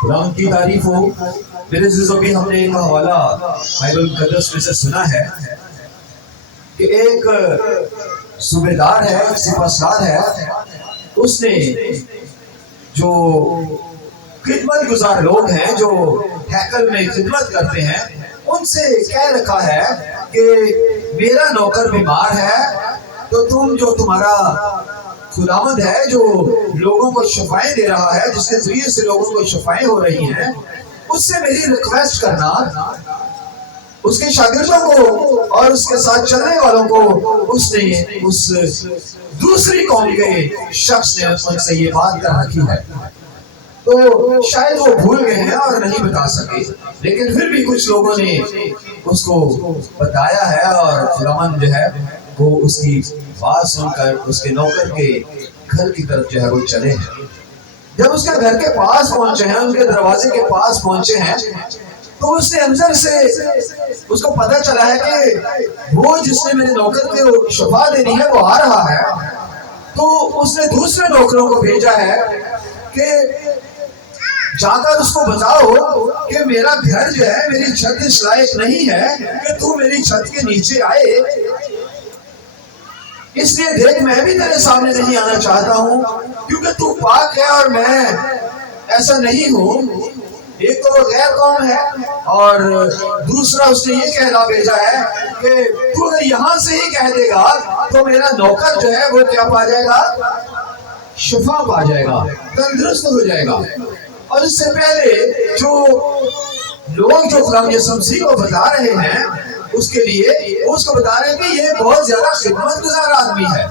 خدا کی تعریف ہو۔ میرے عزیزو، بھی ہم نے ایک حوالہ بائبل مقدس میں سے سنا ہے کہ ایک صوبیدار ہے، سپہ سالار ہے، اس نے جو خدمت گزار لوگ ہیں جو ہیکل میں خدمت کرتے ہیں ان سے کہہ رکھا ہے کہ میرا نوکر بیمار ہے، تو تم جو تمہارا خداوند ہے جو لوگوں کو شفائیں دے رہا ہے، جس کے ذریعے سے لوگوں کو شفائیں ہو رہی ہیں، اس سے میری ریکویسٹ کرنا اس کے شاگردوں کو اور اس کے ساتھ چلنے والوں کو اس نے اس دوسری قوم کے شخص نے ان سے یہ بات کر رکھی ہے۔ تو شاید وہ بھول گئے ہیں اور نہیں بتا سکے، لیکن پھر بھی کچھ لوگوں نے اس کو بتایا ہے اور خداوند جو ہے وہ اس کی بات سن کر اس کے نوکر کے گھر کی طرف جو ہے وہ چلے ہیں۔ جب اس کے گھر کے پاس پہنچے ہیں، ان کے دروازے کے پاس پہنچے ہیں، تو اس نے اندر سے اس کو پتہ چلا ہے کہ وہ جس نے میرے نوکر کو شفا دینی ہے وہ آ رہا ہے۔ تو اس نے دوسرے نوکروں کو بھیجا ہے کہ جا کر اس کو بتاؤ کہ میرا گھر جو ہے میری چھت اس لائق نہیں ہے کہ تو میری چھت کے نیچے آئے، اس لیے دیکھ میں بھی تیرے سامنے نہیں آنا چاہتا ہوں کیونکہ تو پاک ہے اور میں ایسا نہیں ہوں۔ ایک تو وہ غیر قوم ہے اور دوسرا اس نے یہ کہنا بھیجا ہے کہ تو اگر یہاں سے ہی کہہ دے گا تو میرا نوکر جو ہے وہ کیا پا جائے گا؟ شفا پا جائے گا، تندرست ہو جائے گا۔ اور اس سے پہلے جو لوگ جو خدا یسوع مسیح کو بتا رہے ہیں اس کے لیے اس کو بتا رہے ہیں کہ یہ بہت زیادہ خدمت گزار آدمی ہے،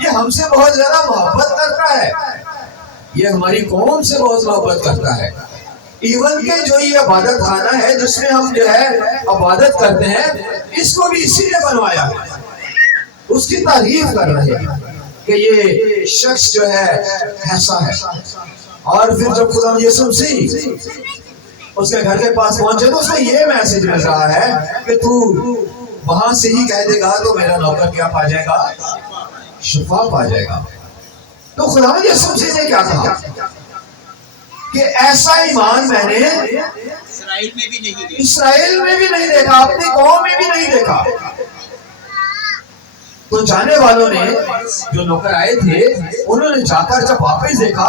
یہ ہم سے بہت زیادہ محبت کرتا ہے، یہ ہماری قوم سے بہت محبت کرتا ہے۔ ایون کہ جو یہ عبادت خانہ ہے جس میں ہم جو ہے عبادت کرتے ہیں، اس کو بھی اسی نے بنوایا ہے۔ اس کی تعریف کر رہے ہیں کہ یہ شخص جو ہے ایسا ہے۔ اور پھر جب خدا یسوع مسیح اس کے گھر کے پاس پہنچے تو اس میں یہ میسج مل رہا ہے کہ تو وہاں سے ہی کہہ دے گا تو میرا نوکر کیا پا جائے گا؟ شفا پا جائے گا۔ تو خدا یسوع مسیح نے کیا کہا کہ ایسا ایمان میں نے اسرائیل میں بھی نہیں دیکھا، اپنی قوم میں بھی نہیں دیکھا۔ تو جانے والوں نے جو نوکر آئے تھے انہوں نے جا کر جب واپس دیکھا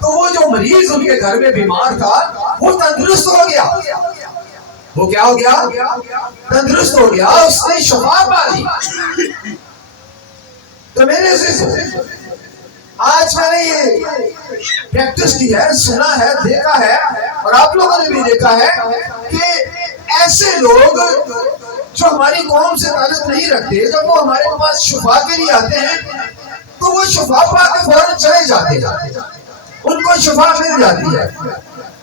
تو وہ جو مریض ان کے گھر میں بیمار تھا وہ تندرست ہو گیا۔ وہ کیا ہو گیا؟ تندرست ہو گیا، اس نے شفا پا لی۔ تو میرے سے آج میں نے یہ پریکٹس کی ہے، سنا ہے، دیکھا ہے اور آپ لوگوں نے بھی دیکھا ہے کہ ایسے لوگ جو ہماری قوم سے تعلق نہیں رکھتے جب وہ ہمارے پاس شفا کے لیے آتے ہیں تو وہ شفا پا کے فوراً چلے جاتے ہیں، ان کو شفا مل جاتی ہے۔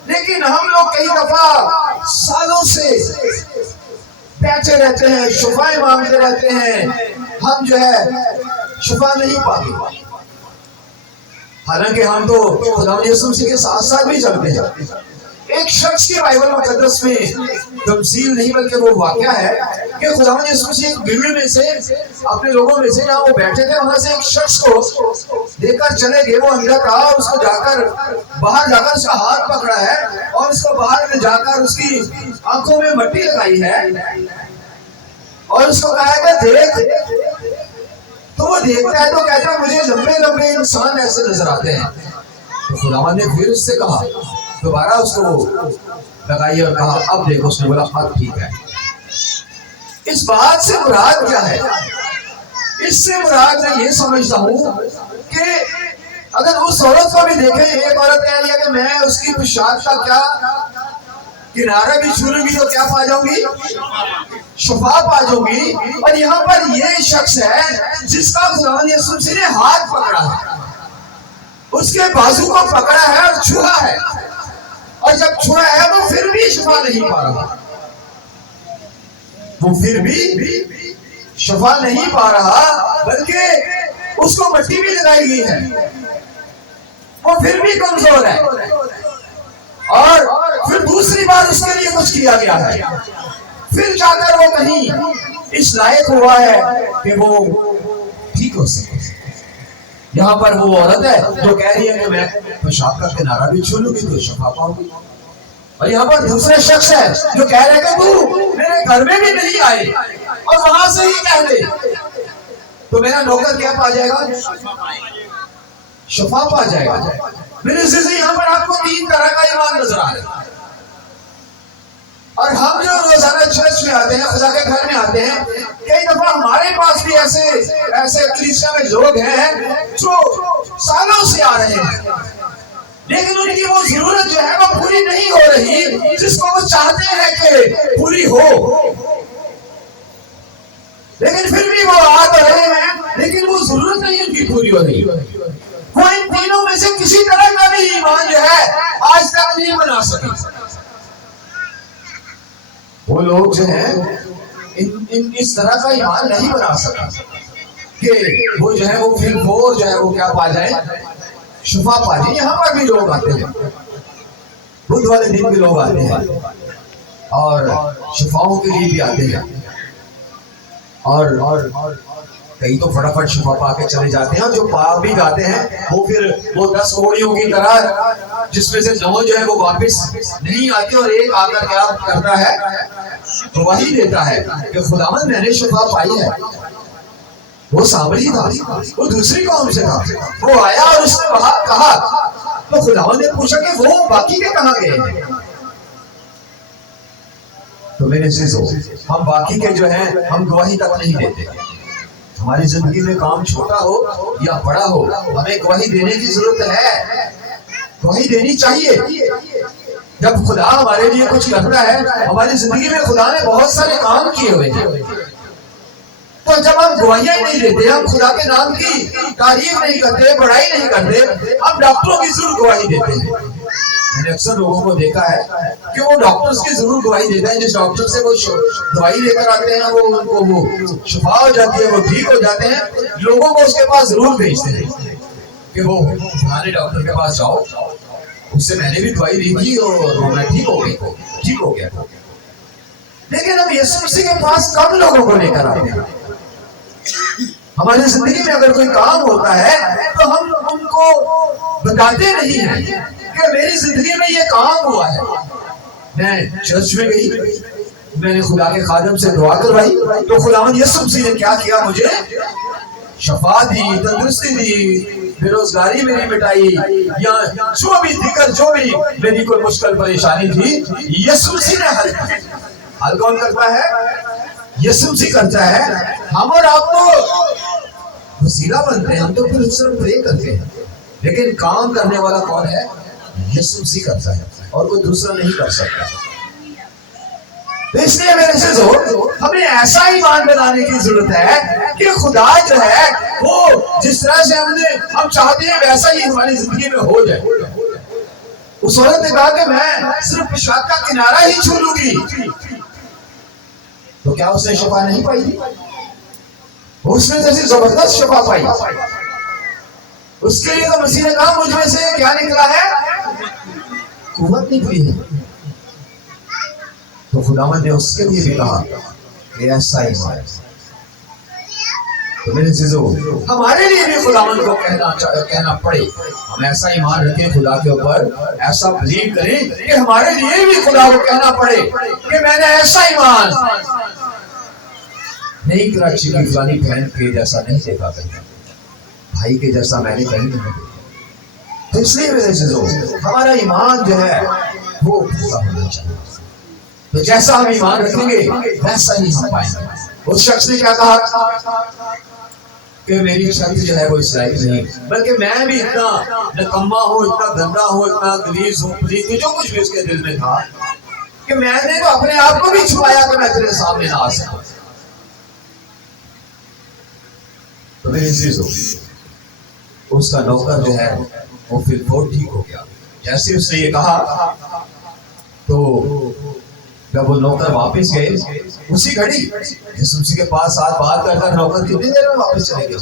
لیکن ہم لوگ کئی دفعہ سالوں سے بیٹھے رہتے ہیں، شفائیں مانگتے رہتے ہیں، ہم جو ہے شفا نہیں پاتے، حالانکہ ہم تو خدا یسوع مسیح کے ساتھ ساتھ بھی چلتے ہیں۔ ایک شخص کی بائبل مقدس میں تمثیل نہیں بلکہ وہ واقعہ ہے کہ خدا یسوع مسیح ایک بھیڑ میں سے اپنے لوگوں میں سے جہاں وہ بیٹھے تھے وہاں سے ایک شخص کو لے کر چلے گئے، وہ اندر تھا اور اس کو جا کر باہر جا کر اس کا ہاتھ پکڑا ہے اور اس کو باہر میں جا کر اس کی آنکھوں میں مٹی لگائی ہے اور اس کو کہا ہے کہ دیکھ۔ تو وہ دیکھتا ہے تو کہتا ہے مجھے لمبے لمبے انسان ایسے نظر آتے ہیں۔ تو خداوند نے پھر اس سے کہا، دوبارہ اس کو لگائی اور کہا اب دیکھو، اس نے بولا ہاں ٹھیک ہے۔ اس بات سے مراد کیا ہے؟ اس سے مراد میں یہ سمجھتا ہوں کہ اگر اس عورت کو بھی دیکھیں، ایک عورت کہہ رہی ہے کہ میں اس کی پوشاک کا کیا کنارہ بھی چھو لوں گی تو کیا پا جاؤں گی؟ شفا پا جاؤں گی۔ اور یہاں پر یہ شخص ہے جس کا خدا یسوع مسیح نے ہاتھ پکڑا ہے، اس کے بازو کو پکڑا ہے اور چھوا ہے، اور جب چھوا ہے وہ پھر بھی شفا نہیں پا رہا، وہ پھر بھی شفا نہیں پا رہا بلکہ اس کو مٹی بھی لگائی گئی ہے، وہ پھر بھی کمزور ہے۔ اور پھر دوسری بار اس کے لیے کچھ کیا گیا ہے، پھر جا کر وہ کہیں اس لائق ہوا ہے کہ وہ ٹھیک ہو سکے۔ یہاں پر وہ عورت ہے جو کہہ رہی ہے کہ میں پیشاب کا کنارہ بھی چھو لوں گی تو شفا پاؤں گی۔ اور یہاں پر دوسرے شخص ہے جو کہہ رہے کہ تو میرے گھر میں بھی نہیں آئے اور وہاں سے ہی کہہ دے تو میرا نوکر کیا پا جائے گا؟ شفا پا جائے گا. میرے سے یہاں پر آپ کو تین طرح کا ایمان نظر آ رہا ہے. اور ہم جو روزانہ چرچ میں آتے ہیں، خدا کے گھر میں آتے ہیں، کئی دفعہ ہمارے پاس بھی ایسے کلیسیا میں لوگ ہیں جو سالوں سے آ رہے ہیں، لیکن ان کی وہ ضرورت جو ہے وہ پوری نہیں ہو رہی جس کو وہ چاہتے ہیں کہ پوری ہو. لیکن پھر بھی وہ آ تو رہے ہیں، لیکن وہ ضرورت نہیں ان کی پوری ہو رہی. وہ ان تینوں میں سے کسی طرح کا بھی ایمان جو ہے آج تک نہیں بنا سکے. وہ لوگ جو ہیں اس طرح کا ایمان نہیں بنا سکا کہ وہ جو ہے وہ پھر وہ جو ہے وہ کیا پا جائے؟ شفا پا جائے. یہاں پر بھی لوگ آتے ہیں، بدھ والے دن بھی لوگ آتے ہیں اور شفاؤں کے لیے بھی آتے ہیں، اور کئی تو فٹافٹ شفا پا کے چلے جاتے ہیں، اور جو پا بھی جاتے ہیں وہ پھر وہ 10 کوڑیوں کی طرح جس میں سے 9 جو ہے وہ واپس نہیں آتے، اور ایک آ کر کیا کرتا ہے؟ گواہی دیتا ہے کہ خداوند میں نے شفا پائی ہے. وہ سامری تھا، وہ دوسری قوم سے تھا، وہ آیا اور اس نے وہاں کہا تو خداوند نے پوچھا کہ وہ باقی کے کہاں گئے ہیں؟ تو میرے عزیزو، ہم باقی کے جو ہیں ہم گواہی تک نہیں دیتے. ہماری زندگی میں کام چھوٹا ہو یا بڑا ہو، ہمیں گواہی دینے کی ضرورت ہے، گواہی دینی چاہیے. جب خدا ہمارے لیے کچھ کرتا ہے، ہماری زندگی میں خدا نے بہت سارے کام کیے ہوئے ہیں، تو جب ہم گواہیاں نہیں دیتے، ہم خدا کے نام کی تعریف نہیں کرتے، بڑائی نہیں کرتے، ہم ڈاکٹروں کی ضرور گواہی دیتے ہیں. میں نے اکثر لوگوں کو دیکھا ہے کہ وہ ڈاکٹرز کی ضرور گواہی دیتے ہیں. جس ڈاکٹر سے وہ دوائی لے کر آتے ہیں، وہ ان کو وہ شفا ہو جاتی ہے، وہ ٹھیک ہو جاتے ہیں، لوگوں کو اس کے پاس ضرور بھیجتے ہیں کہ وہ فلانے ڈاکٹر کے پاس جاؤ، اس سے میں نے بھی دوائی لی تھی اور میں ٹھیک ہو گیا تھا. لیکن اب یسوع مسیح کے پاس کم لوگوں کو لے کر آتے ہیں. ہماری زندگی میں اگر کوئی کام ہوتا ہے تو ہم ان کو بتاتے نہیں ہیں کہ میری زندگی میں یہ کام ہوا ہے. میں چرچ میں گئی، میں نے خدا کے خادم سے دعا کروائی تو خداوند یسوع مسیح نے کیا کیا؟ مجھے شفا دی، تندرستی دی، بے روزگاری میری مٹائی، یا جو بھی دقت، جو بھی میری کوئی مشکل پریشانی تھی، یسوع مسیح نے حل کی. حل کون کرتا ہے؟ یسوع مسیح کرتا ہے. ہم اور آپ تو وسیلہ بنتے ہیں، ہم تو پھر صرف پرے کرتے ہیں، لیکن کام کرنے والا کون ہے؟ یسوع مسیح کرتا ہے، اور کوئی دوسرا نہیں کر سکتا. تو اس لیے میرے سے ہمیں ایسا ایمان بنانے کی ضرورت ہے کہ خدا جو ہے وہ جس طرح سے ہم چاہتے ہیں ویسا ہی ہماری زندگی میں ہو جائے. اس عورت نے کہا کہ میں صرف پیشاب کا کنارہ ہی چھو لوں گی، تو کیا اس نے شفا نہیں پائی؟ اس نے جیسی زبردست شفا پائی. اس کے لیے تو مسیح نے کہا مجھ میں سے کیا نکلا ہے؟ قوت نکلی ہے. تو خداوند نے اس کے لیے بھی کہا کہ ایسا ایمان. تو میرے عزیزو، ہمارے لیے بھی خداوند کو کہنا پڑے، ہم ایسا ایمان رکھیں خدا کے اوپر، ایسا بلیو کریں کہ ہمارے لیے بھی خدا کو کہنا پڑے کہ میں نے ایسا ایمان نہیں کراچی کی فلانی بہن کے جیسا نہیں دیکھا، کہیں بھائی کے جیسا میں نے کہیں نہیں دیکھا. تو اس لیے میرے عزیزو، ہمارا ایمان جو ہے وہ پورا ہونا چاہیے. تو جیسا ہم ایمان رکھیں گے ویسا ہی ہم پائیں گے. اس شخص نے کیا کہا کہ میری شکل جو ہے وہ اس لائق نہیں، بلکہ میں بھی اتنا نکما ہوں، اتنا گندا ہوں، اتنا غلیظ ہوں، پلیت ہوں، جو کچھ بھی اس کے دل میں تھا، کہ میں نے تو اپنے آپ کو بھی چھپایا کہ میں تیرے سامنے نہ آ سکوں. تو میرے عزیزو، اس کا نوکر جو ہے وہ پھر بہت ٹھیک ہو گیا. جیسے اس نے یہ کہا تو جب وہ نوکر واپس گئے، اسی گھڑی یسوع مسیح کے پاس ساتھ بات کر کر نوکر کتنی دیر میں واپس چلے گئے؟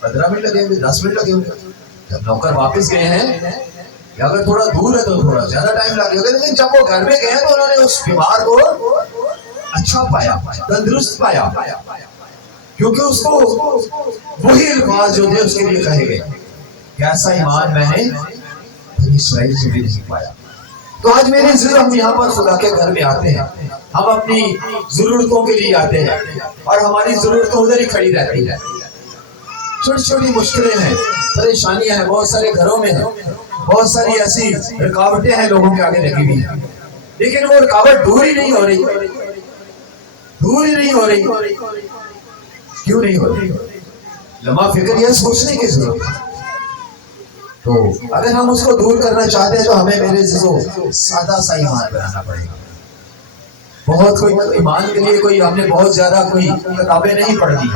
15 منٹ لگے ہوئے، 10 منٹ لگے ہوئے. جب نوکر واپس گئے ہیں، یا اگر تھوڑا دور ہے تو تھوڑا زیادہ ٹائم لگے ہوگا، لیکن جب وہ گھر میں گئے تو انہوں نے اس بیمار کو اچھا پایا، تندرست پایا، کیونکہ اس کو وہی الفاظ جو تھے اس کے لیے کہے گئے کہ ایسا ایمان میں نے بنی اسرائیل سے بھی نہیں پایا. تو آج میرے عزیزو ہم یہاں پر خدا کے گھر میں آتے ہیں، ہم اپنی ضرورتوں کے لیے آتے ہیں اور ہماری ضرورتیں ادھر ہی کھڑی رہتی ہے. چھوٹی چھوٹی مشکلیں ہیں، پریشانیاں ہیں، بہت سارے گھروں میں ہیں، بہت ساری ایسی رکاوٹیں ہیں لوگوں کے آگے لگی ہوئی ہیں، لیکن وہ رکاوٹ دور ہی نہیں ہو رہی. دور ہی نہیں ہو رہی. کیوں نہیں ہو رہی؟ لمحہ فکر یہ سوچنے کی ضرورت ہے. تو اگر ہم اس کو دور کرنا چاہتے ہیں تو ہمیں میرے عزیزو سادہ سا ایمان بنانا پڑے گا. بہت کوئی ایمان کے لیے کوئی ہم نے بہت زیادہ کوئی کتابیں نہیں پڑھ دی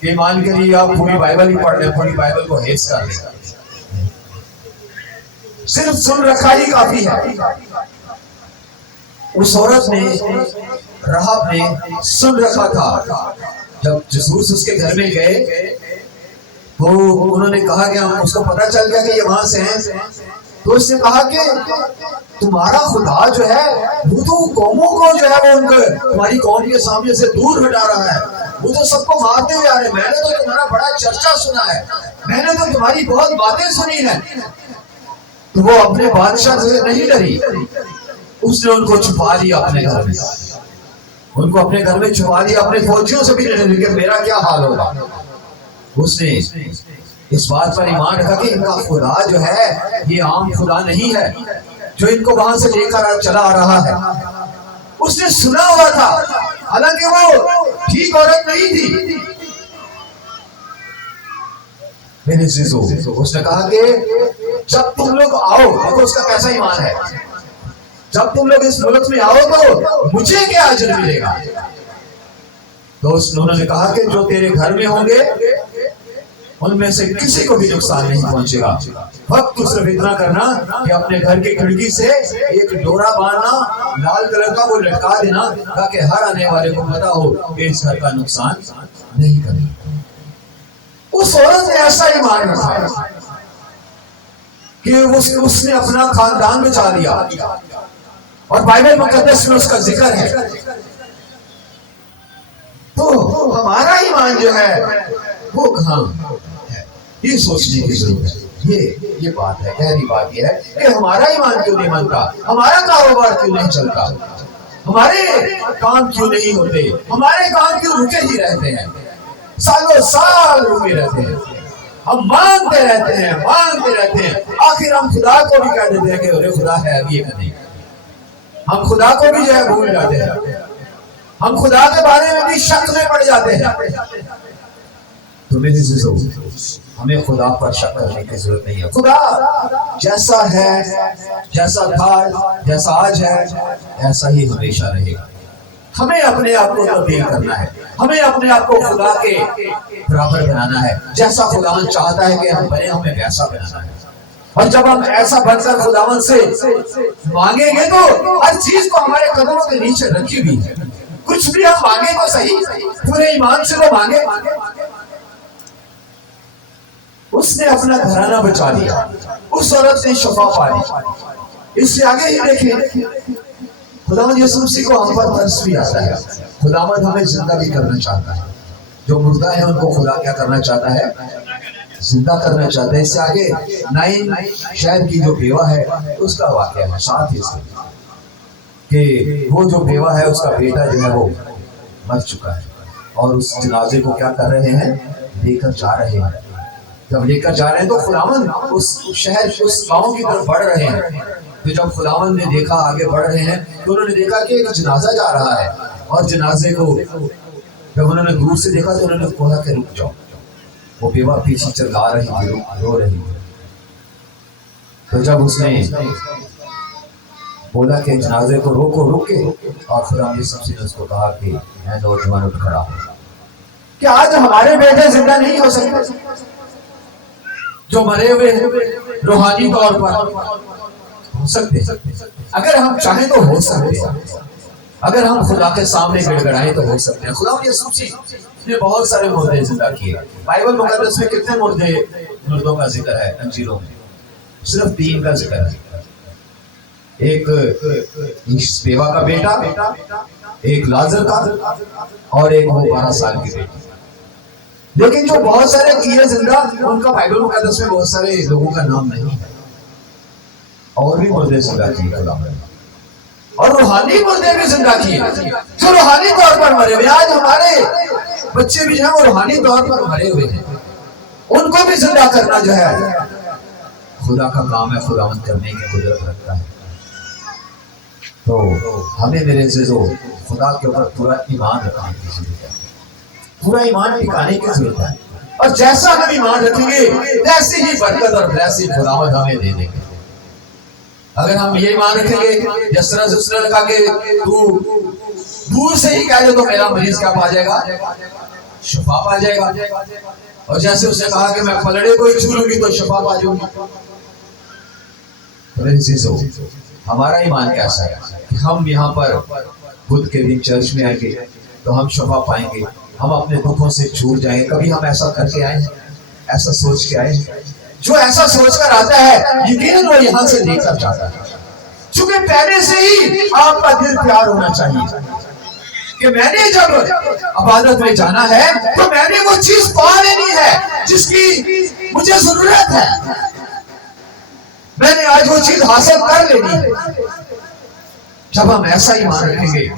کہ ایمان کے لیے آپ پوری بائبل ہی پڑھ لیں، پوری بائبل کو حفظ کر لیں. صرف سن رکھا ہی کافی ہے. اس عورت نے، رحاب نے سن رکھا تھا. جب جسوس اس کے گھر میں گئے تو انہوں نے کہا کہ ہم اس کو پتہ چل گیا کہ یہ وہاں سے ہیں، تو اس نے کہا کہ تمہارا خدا جو ہے وہ تو قوموں کو جو ہے وہ ان کو تمہاری قوم کے سامنے سے دور ہٹا رہا ہے، وہ تو سب کو مارتے ہوئے آ رہے ہیں. میں نے تو تمہارا بڑا چرچا سنا ہے، میں نے تو تمہاری بہت باتیں سنی ہیں. تو وہ اپنے بادشاہ سے نہیں ڈری، اس نے ان کو چھپا لیا اپنے گھر میں، ان کو اپنے گھر میں چھپا لیا، اپنے فوجیوں سے بھی نہیں ڈری کہ میرا کیا حال ہوگا. اس نے اس بات پر ایمان رکھا کہ ان کا خدا جو ہے یہ عام خدا نہیں ہے جو ان کو وہاں سے لے کر چلا آ رہا ہے. اس نے سنا ہوا تھا، حالانکہ وہ ٹھیک عورت نہیں تھی. میرے عزیزو اس نے کہا کہ جب تم لوگ آؤ، دیکھو اس کا کیسا ایمان ہے، جب تم لوگ اس ملک میں آؤ تو مجھے کیا اجر ملے گا. تو انہوں نے کہا کہ جو تیرے گھر میں ہوں گے ان میں سے کسی کو بھی نقصان نہیں پہنچے گا. وقت تو صرف اتنا کرنا کہ اپنے گھر کی کھڑکی سے ایک ڈورا باندھنا، لال کلر کا وہ لٹکا دینا تاکہ ہر آنے والے کو پتا ہو کہ اس گھر کا نقصان نہیں کرنا. اس عورت نے ایسا ایمان رکھا کہ اس نے اپنا خاندان بچا لیا، اور بائبل مقدس میں اس کا ذکر ہے. تو ہمارا ایمان جو ہے وہ کہاں ہے، یہ سوچنے کی ضرورت ہے. یہ بات ہے، گہری بات یہ ہے کہ ہمارا ایمان کیوں نہیں مانتا، ہمارا کاروبار کیوں نہیں چلتا، ہمارے کام کیوں نہیں ہوتے، ہمارے کام کیوں رکے ہی رہتے ہیں، سالوں سال رکے رہتے ہیں. ہم مانتے رہتے ہیں، مانتے رہتے ہیں، آخر ہم خدا کو بھی کہہ دیتے ہیں کہ ارے خدا ہے ابھی ایک نہیں. ہم خدا کو بھی جو ہے بھول جاتے ہیں، ہم خدا کے بارے میں بھی شک میں پڑ جاتے ہیں. تو میرے عزیزو ہمیں خدا پر شک کرنے کی ضرورت نہیں ہے. خدا جیسا ہے، جیسا تھا، جیسا آج ہے، ایسا ہی ہمیشہ رہے گا. ہمیں اپنے آپ کو تبدیل کرنا ہے، ہمیں اپنے آپ کو خدا کے برابر بنانا ہے. جیسا خداوند چاہتا ہے کہ ہم بنے ہمیں ویسا بنانا ہے. اور جب ہم ایسا بن کر خداوند سے مانگیں گے تو ہر چیز کو ہمارے قدموں کے نیچے رکھی ہوئی ہے. کچھ بھی ہم مانگے تو صحیح، پورے ایمان سے تو مانگے. اس نے اپنا گھرانہ بچا لیا، اس عورت نے شفا پا لی. اس سے آگے ہی دیکھیں خداوند یسوع مسیح کو ہم پر ترس بھی آتا ہے. خداوند ہمیں زندہ بھی کرنا چاہتا ہے. جو مردہ ہیں ان کو خدا کیا کرنا چاہتا ہے؟ زندہ کرنا چاہتا ہے. اس سے آگے نائن شہر کی جو بیوہ ہے اس کا واقعہ ہے ساتھ ہی سے کہ وہ جو بیوہ ہے اس کا بیٹا جو ہے وہ مر چکا ہے، اور اس جنازے کو کیا کر رہے ہیں؟ لے کر جا رہے ہیں. جب لے کر جا رہے ہیں تو خداوند اس شہر، اس گاؤں کی طرف بڑھ رہے ہیں. تو جب خداوند نے دیکھا آگے بڑھ رہے ہیں تو انہوں نے دیکھا کہ ایک جنازہ جا رہا ہے، اور جنازے کو جب انہوں نے دور سے دیکھا تو انہوں نے کہا کہ رک جاؤ. وہ بیوہ پیچھے چلا رہی تھی، رو رہی تھی. تو جب اس نے بولا کہ جنازے کو روکو، روکے، اور خدا یسوع مسیح نے اس کو کہا کہ اے نوجوان اٹھ کھڑا ہو. کہ آج ہمارے بیٹے زندہ نہیں ہو سکتے جو مرے ہوئے ہیں؟ روحانی طور پر ہو سکتے، اگر ہم چاہیں تو ہو سکتے، اگر ہم خدا کے سامنے گڑ گڑائیں تو ہو سکتے ہیں. خدا یسوع مسیح نے بہت سارے مردے زندہ کیے. بائبل مقدس میں کتنے مردوں کا ذکر ہے؟ انجیلوں میں صرف 3 کا ذکر ہے. ایک بیوہ کا بیٹا، ایک لازر کا، اور ایک وہ 12 سال کی بیٹی. لیکن جو بہت سارے کیے زندہ ان کا بائبل مقدس میں بہت سارے لوگوں کا نام نہیں ہے. اور بھی مردے زندہ کیے خدا نے، اور روحانی مردے بھی زندہ کیے جو روحانی طور پر مرے ہوئے. آج ہمارے بچے بھی جو ہیں وہ روحانی طور پر مرے ہوئے ہیں، ان کو بھی زندہ کرنا جو ہے خدا کا کام ہے، خداوند کرنے کی قدرت رکھتا ہے. تو ہمیں میرے عزیزو خدا کے اوپر پورا ایمان رکھنے کی ضرورت ہے، پورا ایمان ٹھکانے کی ضرورت ہے. اور جیسا ہم ایمان رکھیں گے ویسی ہی برکت اور ویسی خداوند ہمیں دے دیں گے. اگر ہم یہ ایمان رکھیں گے جس طرح سے اس نے کہا کہ تو دور سے ہی کہہ دے تو میرا مریض کیا پا جائے گا؟ شفا پا جائے گا. اور جیسے اس نے کہا کہ میں پلڑے کو ہی چھو لوں گی تو شفا پا جاؤں گی. ہمارا ایمان کیسا ہے کہ ہم یہاں پر بدھ کے دن چرچ میں آئیں گے تو ہم شفا پائیں گے، ہم اپنے دکھوں سے چھوٹ جائیں گے. کبھی ہم ایسا کر کے آئے ہیں، ایسا سوچ کے آئے ہیں؟ جو ایسا سوچ کر آتا ہے یقیناً وہ یہاں سے دیکھ کر جاتا ہے. چونکہ پہلے سے ہی آپ کا دل تیار ہونا چاہیے کہ میں نے جب عبادت میں جانا ہے تو میں نے وہ چیز پا لینی ہے جس کی مجھے ضرورت ہے. میں نے آج وہ چیز حاصل کر لینی ہے. جب ہم ایسا ایمان رکھیں گے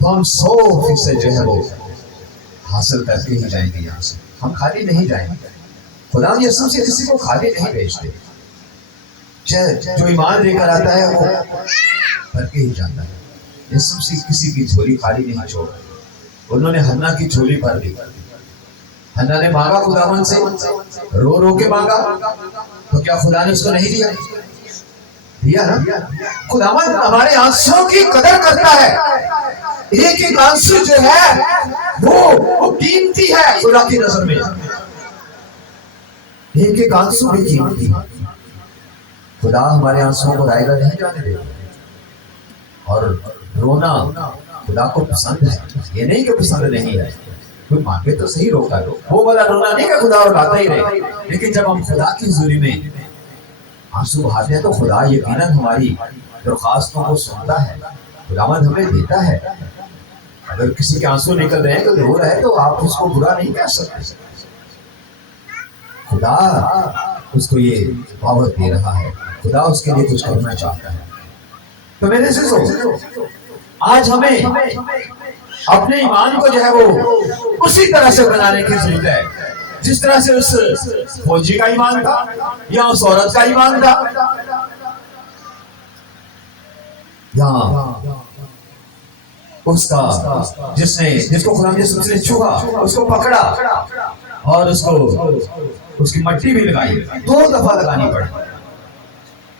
تو ہم 100% جو ہے وہ حاصل کر کے ہی جائیں گے. یہاں سے ہم خالی نہیں جائیں گے. خدا یسوع سے کسی کو خالی نہیں بھیجتے. جو ایمان لے کر آتا ہے وہ کر کے ہی جاتا ہے. یسوع سے کسی کی جھولی خالی نہیں چھوڑا. انہوں نے حنا کی جھولی بھر دی. حنا نے مانگا خداوند سے، رو رو کے مانگا، تو کیا خدا نے اس کو نہیں دیا؟ دیا نا. خداوند ہمارے آنسوں کی قدر کرتا ہے. ایک ایک آنسو جو ہے وہ قیمتی ہے خدا کی نظر میں. ایک ایک آنسو بھی قیمتی ہے. خدا ہمارے آنسوں کو رائے گا نہیں جانے دے. اور رونا خدا کو پسند ہے، یہ نہیں کہ پسند نہیں ہے. کوئی مانگے تو صحیح روتا ہے، وہ والا رونا نہیں کہ خدا رلاتا ہی رہے. لیکن جب ہم خدا کی حضوری میں آنسو بہاتے ہیں تو خدا یقیناً ہماری درخواستوں کو سنتا ہے، خداوند ہمیں دیتا ہے. اگر کسی کے آنسو نکل رہے ہیں تو رو رہا ہے تو آپ اس کو برا نہیں کہہ سکتے. خدا اس کو یہ پاور دے رہا ہے، خدا اس کے لیے کچھ کرنا چاہتا ہے. تو میرے سے آج ہمیں اپنے ایمان کو جو ہے وہ اسی طرح سے بنانے کی ضرورت ہے جس طرح سے اس فوجی کا ایمان تھا یا اس عورت کا ایمان تھا یا اس کا جس کو خدا نے چھوا، اس کو پکڑا اور اس کی مٹی بھی لگائی، 2 دفعہ لگانی پڑی.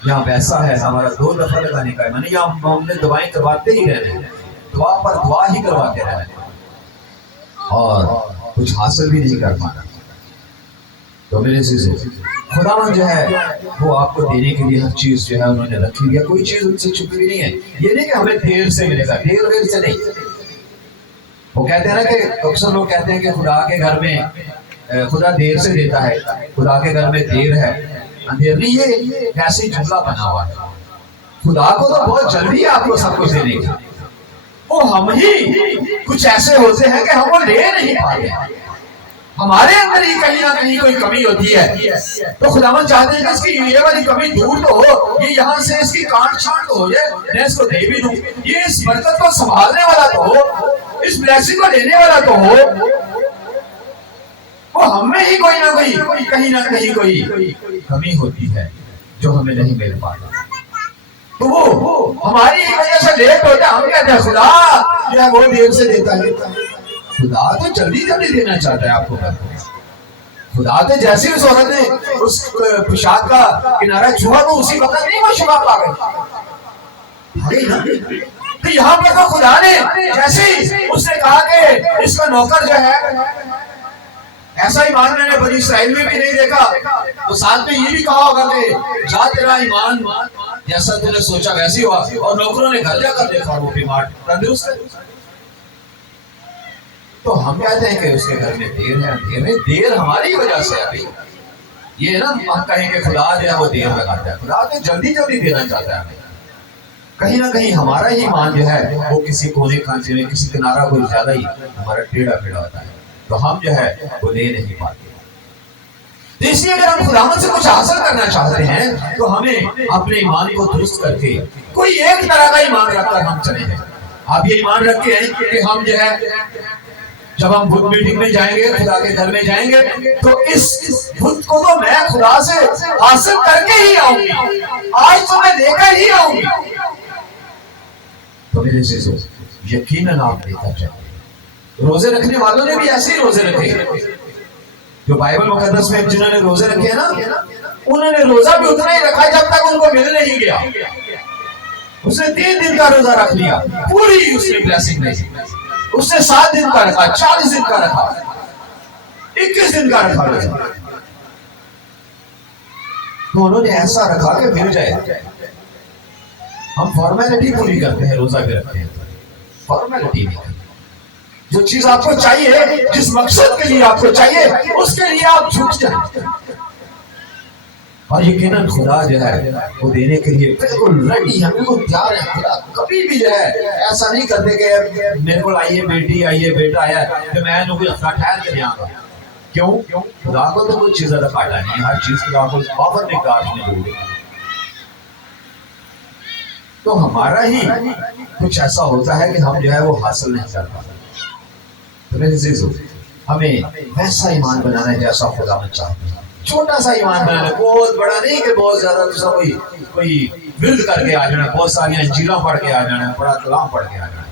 یہاں ویسا ہے ہمارا 2 دفعہ لگانے کا ہے. میں نے یہاں ہم نے دعائیں کرواتے ہی رہنے ہیں، دعا پر دعا ہی کرواتے رہنے ہیں اور کچھ حاصل بھی نہیں کر پانا. تو میرے عزیزو خداوند جو ہے وہ آپ کو دینے کے لیے ہر چیز جو ہے انہوں نے رکھی ہوئی ہے. کوئی چیز ان سے چھپی نہیں ہے. یہ نہیں کہ ہمیں دیر سے ملے گا، دیر سے نہیں. وہ کہتے ہیں نا کہ اکثر لوگ کہتے ہیں کہ خدا کے گھر میں خدا دیر سے دیتا ہے، خدا کے گھر میں دیر ہے، اندھیر نہیں. یہ ایسے ہی جملہ بنا ہوا ہے. خدا کو تو بہت جلدی ہے آپ کو سب کچھ دینے کی. وہ ہم ہی کچھ ایسے ہوتے ہیں کہ ہم وہ لے نہیں پاتے. ہمارے اندر ہی کہیں نہ کہیں کوئی کمی ہوتی ہے. تو خداوند چاہتے ہیں کہ اس کی یہ والی کمی دور تو ہو، یہ یہاں سے اس کی کاٹ چھانٹ تو ہو جائے، میں اس کو دے بھی دوں. یہ اس برکت کو سنبھالنے والا تو ہو، اس بلیسنگ کو لینے والا تو ہو. وہ ہم میں ہی کوئی نہ کوئی کہیں نہ کہیں کوئی کمی ہوتی ہے جو ہمیں نہیں مل پاتا. تو وہ ہماری وجہ سے لیٹ ہوتا ہے. ہم کہتے ہیں خدا جو ہے وہ دیر سے دیتا ہے. خدا تو جلدی جلدی دینا چاہتا ہے آپ کو. خدا تو جیسے اس عورت نے اس پیشاب کا کنارہ چھوا تو اسی وقت نہیں وہ شفا پا گئی. تو یہاں پر تو خدا نے جیسے ہی اس نے کہا کہ اس کا نوکر جو ہے، ایسا ایمان میں نے بنی اسرائیل میں بھی نہیں دیکھا، تو ساتھ میں یہ بھی کہا ہوگا کہ جا تیرا ایمان جیسا تو نے سوچا ویسی ہوا. اور نوکروں نے گھر جا کر دیکھا وہ بیمار تندرست ہے. تو ہم کہتے ہیں کہ اس کے گھر میں دیر ہے. اندھیر میں دیر ہماری وجہ سے ہے. یہ نا ہم کہیں کہ خدا جو ہے وہ دیر لگاتا ہے. خدا تو جلدی جلدی دینا چاہتا ہے. کہیں نہ کہیں ہمارا ہی ایمان جو ہے وہ کسی کونے کانچے میں کسی کنارہ کوئی زیادہ ہی ہمارا ٹیڑھا پھیڑا ہوتا ہے. تو ہم جو ہے وہ لے نہیں پاتے. تو اس لیے اگر ہم خداوند سے کچھ حاصل کرنا چاہتے ہیں تو ہمیں اپنے ایمان کو درست کر کے کوئی ایک طرح کا ایمان رکھ کر ہم چلیں گے. آپ یہ ایمان رکھتے ہیں کہ ہم جو ہے جب ہم بدھ میٹنگ میں جائیں گے, خدا کے گھر میں جائیں گے, تو اس بدھ کو تو میں خدا سے حاصل کر کے ہی آؤں گی, آج تو میں لے کر ہی آؤں گی. تو میرے عزیزو یقیناً آپ لے کر جائیں. روزے رکھنے والوں نے بھی ایسے ہی روزے رکھے. جو بائبل مقدس میں جنہوں نے روزے رکھے ہیں نا, انہوں نے روزہ بھی اتنا ہی رکھا جب تک ان کو مل نہیں گیا. اس نے 3 دن کا روزہ رکھ لیا, پوری اس نے بلیسنگ نہیں. اس نے 7 دن کا رکھا, 40 دن کا رکھا, 21 دن کا رکھا روزہ. تو انہوں نے ایسا رکھا کہ مل جائے. ہم فارمیلٹی پوری کرتے ہیں, روزہ بھی رکھتے ہیں, فارمیلٹی نہیں. جو چیز آپ کو چاہیے, جس مقصد کے لیے آپ کو چاہیے, اس کے لیے آپ جھک جائیں. اور یقیناً خدا جو ہے وہ دینے کے لیے بالکل ریڈی ہے, بالکل تیار ہے. خدا کبھی بھی جو ہے ایسا نہیں کرتے کہ میرے کو آئیے بیٹی آئیے بیٹا آیا کہ میں کوئی ہفتہ ٹھہر کے نہیں آؤں گا. کیوں؟ خدا کو تو کوئی چیز زیادہ کاٹا نہیں, ہر چیز خدا کو پاور میں کاٹنے ضروری ہے. تو ہمارا ہی کچھ ایسا ہوتا ہے کہ ہم جو ہے وہ حاصل نہیں کر پاتے. تو میرے عزیزو ہمیں ویسا ایمان بنانا ہے جیسا خدا میں چاہتے ہیں. چھوٹا سا ایمان بنانا ہے, بہت بڑا نہیں کہ بہت زیادہ دوسرا کوئی ورد کر کے آ جانا, بہت ساری انجیلاں پڑھ کے آ جانا, بڑا کلام پڑھ کے آ جانا.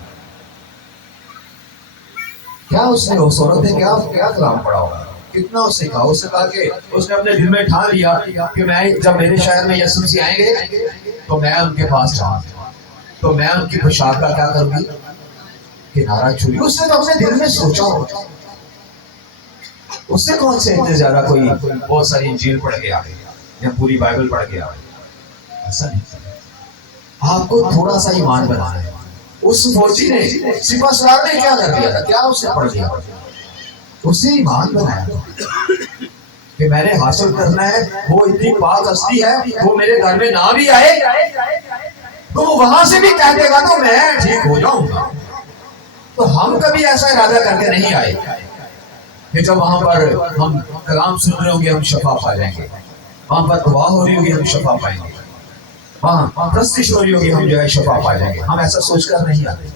کیا اس نے اس عورت نے کیا کلام پڑھا ہوگا, کتنا اس نے کہا. اس نے کہا کہ اس نے اپنے دل میں ٹھان لیا کہ میں جب میرے شہر میں یسوع مسیح آئیں گے تو میں ان کے پاس جاؤں, تو میں ان کی پوشاک کا کیا کروں گی, کنارہ چھوڑی. اس نے تو اپنے دل میں سوچا ہوگا. اس نے کون سے اتنے زیادہ کوئی بہت ساری انجیل پڑھ کے آ گئی یا پوری بائبل پڑھ کے آ گئی, ایسا نہیں. آپ کو تھوڑا سا ایمان بنانا ہے. اس فوجی نے, سپاہ سالار نے کیا کر دیا تھا, کیا اس نے پڑھ دیا, اس نے ایمان بنایا کہ میں نے حاصل کرنا ہے. وہ اتنی پاک ہستی ہے, وہ میرے گھر میں نہ بھی آئے تو وہ وہاں سے بھی کہہ دے گا تو میں ٹھیک ہو جاؤں گا. تو ہم کبھی ایسا ارادہ کر کے نہیں آئے کہ جب وہاں پر ہم کلام سن رہے ہوں گے ہم شفا پا جائیں گے, وہاں پر دعا ہو رہی ہوگی ہم شفا پائیں گے, وہاں پرستش ہو رہی ہوگی ہم جو ہے شفا پا جائیں گے. ہم ایسا سوچ کر نہیں آتے,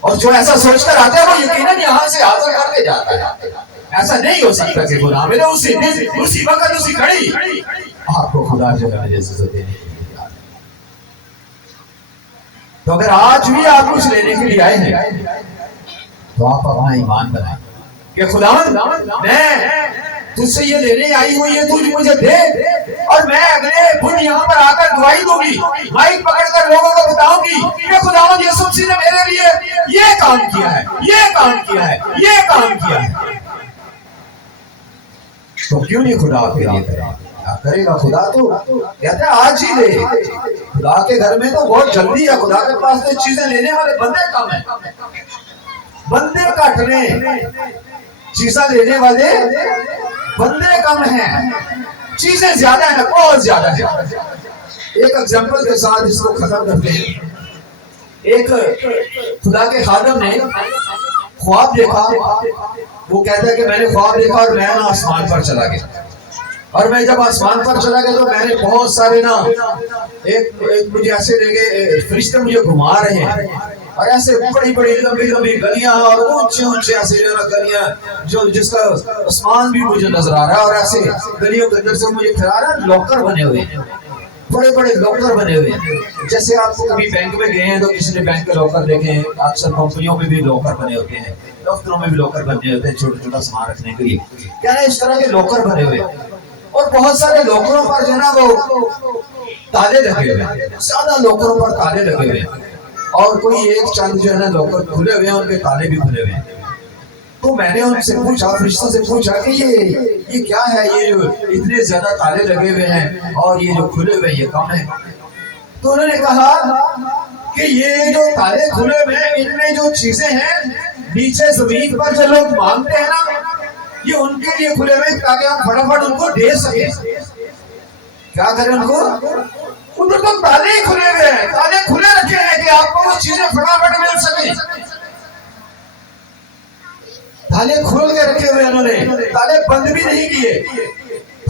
اور جو ایسا سوچ کر آتا ہے وہ یقیناً یہاں سے حاصل کر کے جاتا ہے. ایسا نہیں ہو سکتا کہ گناہ میرے اسی وقت اسی گھڑی آپ کو خدا جو ہے عزت دینے کے لیے تیار ہے. تو اگر آج بھی آپ کچھ لینے کے لیے آئے ہیں تو آپ اپنا ایمان بنائیں کہ خداوند میں تجھ سے یہ لینے آئی ہوں, یہ تجھ مجھے دے, اور میں اگلے دن یہاں پر آ کر دعائی دوں گی, مائک پکڑ کر لوگوں کو بتاؤں گی کہ خداوند یسوع مسیح نے میرے لیے یہ کام کیا ہے, یہ کام کیا ہے, یہ کام کیا ہے. تو کیوں نہیں خدا آپ کے لیے کرے گا. خدا تو کہتا ہے آج ہی دے. خدا کے گھر میں تو بہت جلدی ہے, خدا کے پاس تو چیزیں لینے والے بندے کم ہیں, بندے کٹنے, چیزیں لینے والے بندے کم ہیں, چیزیں زیادہ ہیں, بہت زیادہ ہیں. ایک ایگزامپل کے ساتھ اس کو ختم کرتے ہیں. ایک خدا کے خادم نے خواب دیکھا. وہ کہتا ہے کہ میں نے خواب دیکھا اور میں نا آسمان پر چلا گیا, اور میں جب آسمان پر چلا گیا تو میں نے بہت سارے نا ایک مجھے ایسے لگے فرشتے مجھے گھما رہے ہیں, اور ایسے بڑی بڑی لمبی لمبی گلیاں اور اونچے اونچے ایسے جو نا گلیاں جو جس کا آسمان بھی مجھے نظر آ رہا ہے, اور ایسے گلیوں کے اندر سے مجھے کھلا رہا ہے لاکر بنے ہوئے ہیں, بڑے بڑے لاکر بنے ہوئے ہیں. جیسے آپ کبھی بینک میں گئے ہیں تو کسی نے بینک کے لاکر دیکھے ہیں, اکثر کمپنیوں میں بھی لاکر بنے ہوتے ہیں, دفتروں میں بھی لاکر بنے ہوتے ہیں چھوٹا چھوٹا سامان رکھنے کے لیے. کیا ہے اس طرح کے لاکر بنے ہوئے ہیں, اور بہت سارے لاکروں پر جو ہے نا وہ تالے لگے ہوئے ہیں, زیادہ لاکروں پر تالے لگے ہوئے ہیں, اور کوئی ایک چند جو ہے نا لاکر کھلے ہوئے ہیں, ان کے تالے بھی کھلے ہوئے ہیں. تو میں نے ان سے پوچھا, فرشتوں سے پوچھا کہ یہ کیا ہے, یہ جو اتنے زیادہ تالے لگے ہوئے ہیں اور یہ جو کھلے ہوئے یہ کم ہے. تو انہوں نے کہا کہ یہ جو تالے کھلے ہوئے ہیں ان میں جو چیزیں ہیں نیچے زمین پر جو لوگ مانگتے ہیں نا, یہ ان کے لیے کھلے ہوئے تاکہ ہم فٹافٹ ان کو دے سکیں. کیا کریں ان کو, ان کو تالے کھلے ہوئے ہیں, تالے کھلے رکھے ہیں کہ آپ کو وہ چیزیں فٹافٹ مل سکیں. تالے کھول کے رکھے ہوئے انہوں نے, تالے بند بھی نہیں کیے,